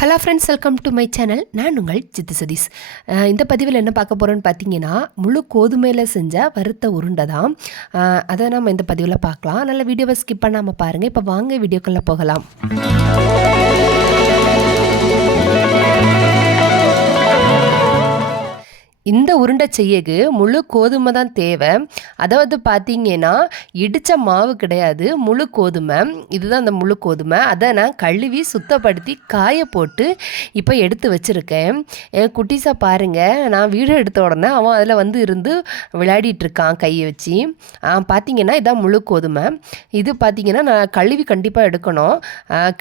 Hello friends welcome to my channel நான் உங்கள் சித்து சதீஷ். இந்த பதிவில் என்ன பார்க்க போகிறோன்னு பார்த்தீங்கன்னா முழு கோதுமையில் செஞ்ச வறுத்த உருண்டை தான். அதை நம்ம இந்த பதிவில் பார்க்கலாம். நல்ல வீடியோவை ஸ்கிப் பண்ணாமல் பாருங்கள் இப்போ வாங்க வீடியோக்குள்ளே போகலாம். இந்த உருண்டை செய்யக்கு முழு கோதுமை தான் தேவை. அதாவது பார்த்தீங்கன்னா இடித்த மாவு கிடையாது முழு கோதுமை. இதுதான் அந்த முழு கோதுமை. அதை நான் கழுவி சுத்தப்படுத்தி காய போட்டு இப்போ எடுத்து வச்சுருக்கேன். என் குட்டீஸை பாருங்கள் நான் வீடியோ எடுத்த உடனே அவன் அதில் வந்து இருந்து விளையாடிட்டு இருக்கான் கையை வச்சு. பார்த்தீங்கன்னா இதான் முழு கோதுமை. இது பார்த்தீங்கன்னா நான் கழுவி கண்டிப்பாக எடுக்கணும்.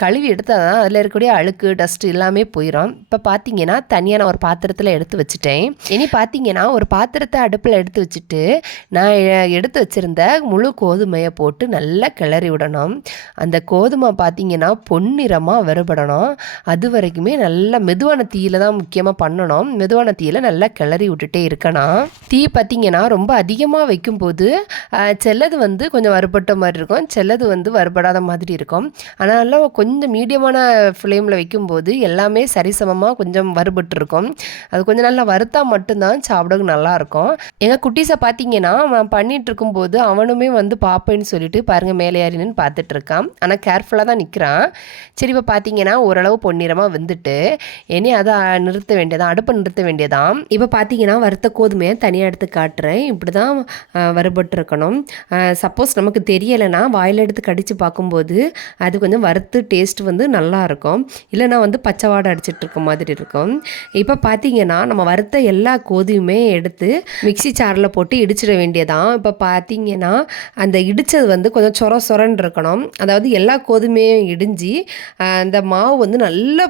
கழுவி எடுத்தால் தான் அதில் இருக்கக்கூடிய அழுக்கு டஸ்ட் எல்லாமே போயிடும் இப்போ பார்த்தீங்கன்னா தனியாக நான் ஒரு பாத்திரத்தில் எடுத்து வச்சுட்டேன். இனி பார்த்தீங்கன்னா ஒரு பாத்திரத்தை அடுப்பில் எடுத்து வச்சுட்டு நான் எடுத்து வச்சுருந்த முழு கோதுமையை போட்டு நல்லா கிளறி விடணும். அந்த கோதுமை பார்த்தீங்கன்னா பொன்னிறமாக வறுபடணும். அது வரைக்குமே நல்லா மெதுவான தீயில தான் முக்கியமாக பண்ணணும். மெதுவான தீயில நல்லா கிளறி விட்டுட்டே இருக்கணும். தீ பார்த்தீங்கன்னா ரொம்ப அதிகமாக வைக்கும்போது சிலது வந்து கொஞ்சம் வறுபட்ட மாதிரி இருக்கும். சிலது வந்து வறுபடாத மாதிரி இருக்கும். அதனால கொஞ்சம் மீடியமான ஃப்ளேமில் வைக்கும்போது எல்லாமே சரிசமமாக கொஞ்சம் வறுபட்டு இருக்கும் அது கொஞ்சம் நல்லா வறுத்தா மட்டும்தான் சாப்பிடவும் நல்லா இருக்கும் எங்கள் குட்டீஸை பார்த்தீங்கன்னா அவன் பண்ணிட்டு இருக்கும்போது அவனுமே வந்து பார்ப்பேன்னு சொல்லிட்டு பாருங்க மேலே ஏறினு பார்த்துட்டு இருக்கான் ஆனால் கேர்ஃபுல்லாக தான் நிற்கிறான் சரி இப்போ பார்த்தீங்கன்னா ஓரளவு பொன்னிறமாக வந்துட்டு இனி அதை நிறுத்த வேண்டியதான் அடுப்பை நிறுத்த வேண்டியதான். இப்போ பார்த்தீங்கன்னா வறுத்த கோதுமையை தனியாக எடுத்து காட்டுறேன். இப்படி தான் வருபட்டுருக்கணும் சப்போஸ் நமக்கு தெரியலைன்னா வாயில் எடுத்து கடித்து பார்க்கும்போது அது கொஞ்சம் வறுத்து டேஸ்ட் வந்து நல்லா இருக்கும் வந்து பச்சை வாடை அடிச்சிட்டு இருக்க மாதிரி இருக்கும். இப்போ பார்த்தீங்கன்னா நம்ம வறுத்த எல்லா கோதுமையுமே எடுத்து மிக்ஸி சாரில் போட்டு இடிச்சிட வேண்டியதான். இப்போ பார்த்தீங்கன்னா அந்த இடித்தது வந்து கொஞ்சம் சொர சொரன்னு இருக்கணும். அதாவது எல்லா கோதுமையும் இடிஞ்சு அந்த மாவு வந்து நல்லா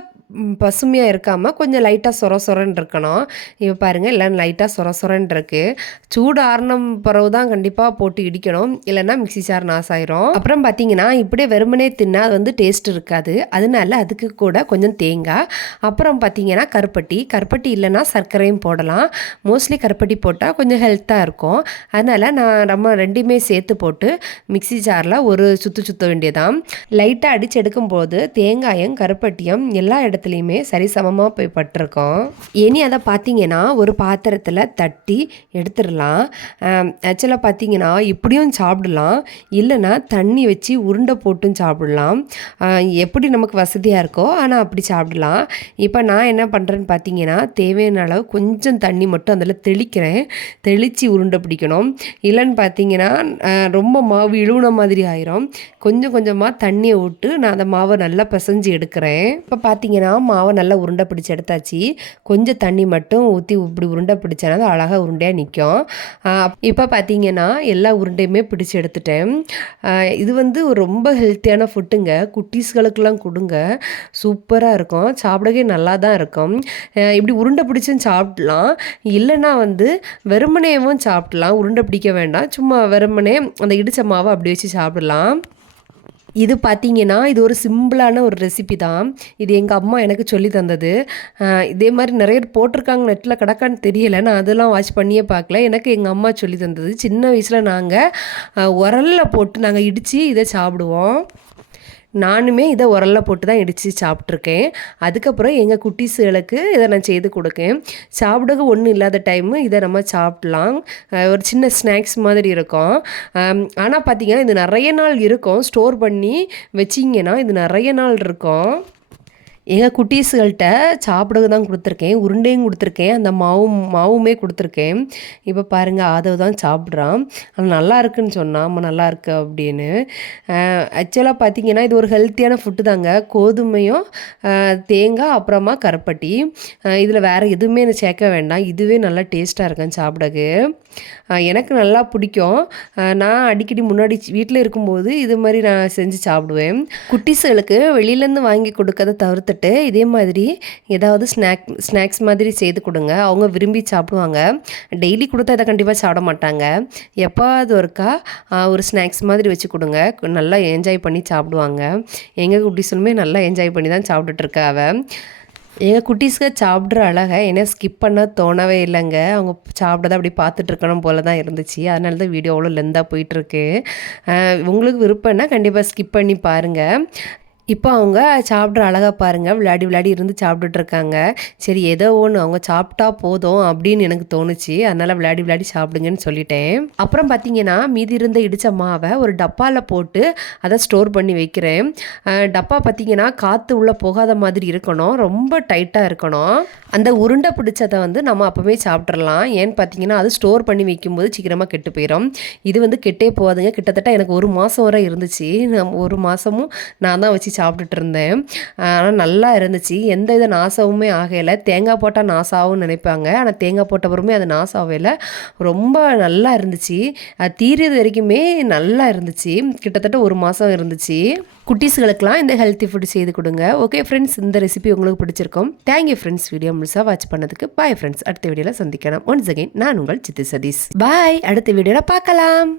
பசுமையாக இருக்காமல் கொஞ்சம் லைட்டாக சொர சொரன்னு இருக்கணும். இப்போ பாருங்கள் எல்லாம் லைட்டாக சொர சொரன்னு இருக்குது சூடு ஆறுனம் பிறகு தான் கண்டிப்பாக போட்டு இடிக்கணும். இல்லைன்னா மிக்ஸி சார் நாஸ் ஆயிரும். அப்புறம் பார்த்தீங்கன்னா இப்படியே வெறுமனே தின்னா அது வந்து டேஸ்ட் இருக்காது. அதனால அதுக்கு கூட கொஞ்சம் தேங்காய். அப்புறம் பார்த்தீங்கன்னா கருப்பட்டி. கருப்பட்டி இல்லைன்னா சர்க்கரையும் போடலாம். மோஸ்ட்லி கருப்பட்டி போட்டால் கொஞ்சம் ஹெல்த்தாக இருக்கும். அதனால் நான் நம்ம ரெண்டுமே சேர்த்து போட்டு மிக்ஸி ஜாரில் ஒரு சுற்று சுற்ற வேண்டியதான் லைட்டாக அடித்து எடுக்கும்போது தேங்காயம் கருப்பட்டியும் எல்லா இடத்துலையுமே சரிசமமாக போய் பட்டிருக்கோம். இனி அதை பார்த்தீங்கன்னா ஒரு பாத்திரத்தில் தட்டி எடுத்துடலாம். ஆக்சுவலாக பார்த்தீங்கன்னா இப்படியும் சாப்பிடலாம். இல்லைன்னா தண்ணி வச்சு உருண்டை போட்டும் சாப்பிடலாம். எப்படி நமக்கு வசதியாக இருக்கோ ஆனால் அப்படி சாப்பிடலாம். இப்போ நான் என்ன பண்ணுறேன்னு பார்த்தீங்கன்னா தேவையான அளவு கொஞ்சம் தண்ணி மட்டும் அதில் தெளிக்கிறேன். தெளித்து உருண்டை பிடிக்கணும். இல்லைன்னு பார்த்தீங்கன்னா ரொம்ப மாவு இழுவுன மாதிரி ஆயிரும். கொஞ்சம் கொஞ்சமாக தண்ணியை விட்டு நான் அந்த மாவை நல்லா பிசைஞ்சு எடுக்கிறேன். இப்போ பார்த்தீங்கன்னா மாவை நல்லா உருண்டை பிடிச்சி எடுத்தாச்சு. கொஞ்சம் தண்ணி மட்டும் ஊற்றி இப்படி உருண்டை பிடிச்சேன்னா அது அழகாக உருண்டையாக நிற்கும் இப்போ பார்த்தீங்கன்னா எல்லா உருண்டையுமே பிடிச்சி எடுத்துட்டேன். இது வந்து ஒரு ரொம்ப ஹெல்த்தியான ஃபுட்டுங்க குட்டீஸ்களுக்கெல்லாம் கொடுங்க. சூப்பராக இருக்கும். சாப்பிடவே நல்லா தான் இருக்கும். இப்படி உருண்டை பிடிச்சும் சாப்பிடலாம். இல்லைன்னா வந்து வெறுமனேவும் சாப்பிடலாம். உருண்டை பிடிக்க வேண்டாம். சும்மா வெறுமனே அந்த இடிச்ச மாவை அப்படி வச்சு சாப்பிடலாம். இது பார்த்தீங்கன்னா இது ஒரு சிம்பிளான ஒரு ரெசிபி தான். இது எங்கள் அம்மா எனக்கு சொல்லி தந்தது. இதே மாதிரி நிறைய பேர் போட்டிருக்காங்க நெட்டில் கிடக்கான்னு தெரியலை. நான் அதெல்லாம் வாட்ச் பண்ணியே பார்க்கல. எனக்கு எங்கள் அம்மா சொல்லி தந்தது. சின்ன வயசில் நாங்கள் உரலில் போட்டு நாங்கள் இடித்து இதை சாப்பிடுவோம். நானுமே இதை உரலில் போட்டு தான் இடித்து சாப்பிட்ருக்கேன் அதுக்கப்புறம் எங்கள் குட்டிஸுகளுக்கு இதை நான் செய்து கொடுக்கேன். சாப்பிடக்கு ஒன்றும் இல்லாத டைமு இதை நம்ம சாப்பிட்லாம். ஒரு சின்ன ஸ்நாக்ஸ் மாதிரி இருக்கும். ஆனால் பார்த்திங்கன்னா இது நிறைய நாள் இருக்கும். ஸ்டோர் பண்ணி வச்சிங்கன்னா இது நிறைய நாள் இருக்கும். எங்கள் குட்டீஸுகள்கிட்ட சாப்பிட தான் கொடுத்துருக்கேன் உருண்டையும் கொடுத்துருக்கேன் அந்த மாவும் மாவுமே கொடுத்துருக்கேன். இப்போ பாருங்கள் அதை தான் சாப்பிட்றான். அது நல்லா இருக்குன்னு சொன்னான் அம்மா நல்லா இருக்கு அப்படின்னு. ஆக்சுவலாக பார்த்தீங்கன்னா இது ஒரு ஹெல்த்தியான ஃபுட்டு தாங்க. கோதுமையும் தேங்காய் அப்புறமா கருப்பட்டி. இதில் வேறு எதுவுமே நான் சேர்க்க வேண்டாம். இதுவே நல்லா டேஸ்ட்டாக இருக்கும் சாப்பிடக்கு. எனக்கு நல்லா பிடிக்கும். நான் அடிக்கடி முன்னாடி வீட்டில் இருக்கும்போது இது மாதிரி நான் செஞ்சு சாப்பிடுவேன். குட்டீஸுகளுக்கு வெளியிலேருந்து வாங்கி கொடுக்கறத தவிர்த்துட்டு இதே மாதிரி ஏதாவது ஸ்நாக் ஸ்நாக்ஸ் மாதிரி செய்து கொடுங்க. அவங்க விரும்பி சாப்பிடுவாங்க. டெய்லி கொடுத்தா இதை கண்டிப்பாக சாப்பிட மாட்டாங்க. எப்போது ஒருக்கா ஒரு ஸ்நாக்ஸ் மாதிரி வச்சு கொடுங்க. நல்லா என்ஜாய் பண்ணி சாப்பிடுவாங்க. எங்கள் குட்டீஸுமே நல்லா என்ஜாய் பண்ணி தான் சாப்பிட்டுட்டு இருக்கா எங்கள் குட்டீஸ்க்கு சாப்பிட்ற அழகை என்ன ஸ்கிப் பண்ண தோணவே இல்லைங்க. அவங்க சாப்பிட்றத அப்படி பார்த்துட்ருக்கணும் போல தான் இருந்துச்சு. அதனால தான் வீடியோ அவ்வளோ லெந்தாக போயிட்டுருக்கு உங்களுக்கு விருப்பம்னா கண்டிப்பாக ஸ்கிப் பண்ணி பாருங்கள் இப்போ அவங்க சாப்பிட்ற அழகா பாருங்கள் விளையாடி விளையாடி இருந்து சாப்பிட்டுட்டு இருக்காங்க சரி ஏதோ ஒன்று அவங்க சாப்பிட்டா போதும் அப்படின்னு எனக்கு தோணுச்சு. அதனால் விளையாடி விளையாடி சாப்பிடுங்கன்னு சொல்லிட்டேன். அப்புறம் பார்த்தீங்கன்னா மீதி இருந்த இடித்த மாவை ஒரு டப்பாவில் போட்டு அதை ஸ்டோர் பண்ணி வைக்கிறேன். டப்பா பார்த்தீங்கன்னா காற்று உள்ளே போகாத மாதிரி இருக்கணும். ரொம்ப டைட்டாக இருக்கணும். அந்த உருண்டை பிடிச்சதை வந்து நம்ம அப்போவே சாப்பிட்றலாம் ஏன்னு பார்த்தீங்கன்னா அது ஸ்டோர் பண்ணி வைக்கும்போது சீக்கிரமாக கெட்டு போயிடும் இது வந்து கெட்டே போகாதுங்க. கிட்டத்தட்ட எனக்கு ஒரு மாதம் வரை இருந்துச்சு. நான் ஒரு மாதமும் நான் தான் வச்சு சாப்பிட்டுட்டு இருந்தேன் ஆனால் நல்லா இருந்துச்சு. எந்த இது நாசமுமே ஆகலை. தேங்காய் போட்டால் நாசாவும் நினைப்பாங்க. ஆனால் தேங்காய் போட்ட பிறமே அது நாசாகல ரொம்ப நல்லா இருந்துச்சு. அது தீரியது வரைக்குமே நல்லா இருந்துச்சு. கிட்டத்தட்ட ஒரு மாதம் இருந்துச்சு. குட்டீஸ்களுக்கெல்லாம் இந்த ஹெல்த்தி ஃபுட் செய்து கொடுங்க. ஓகே ஃப்ரெண்ட்ஸ் இந்த ரெசிபி உங்களுக்கு பிடிச்சிருக்கும். தேங்க்யூ ஃப்ரெண்ட்ஸ் வீடியோ முழுசாக வாட்ச் பண்ணதுக்கு பாய் ஃப்ரெண்ட்ஸ் அடுத்த வீடியோவில் சந்திக்கலாம். ஒன்ஸ் அகைன் நான் உங்கள் சித்தி சதீஷ். பாய் அடுத்த வீடியோவில் பார்க்கலாம்.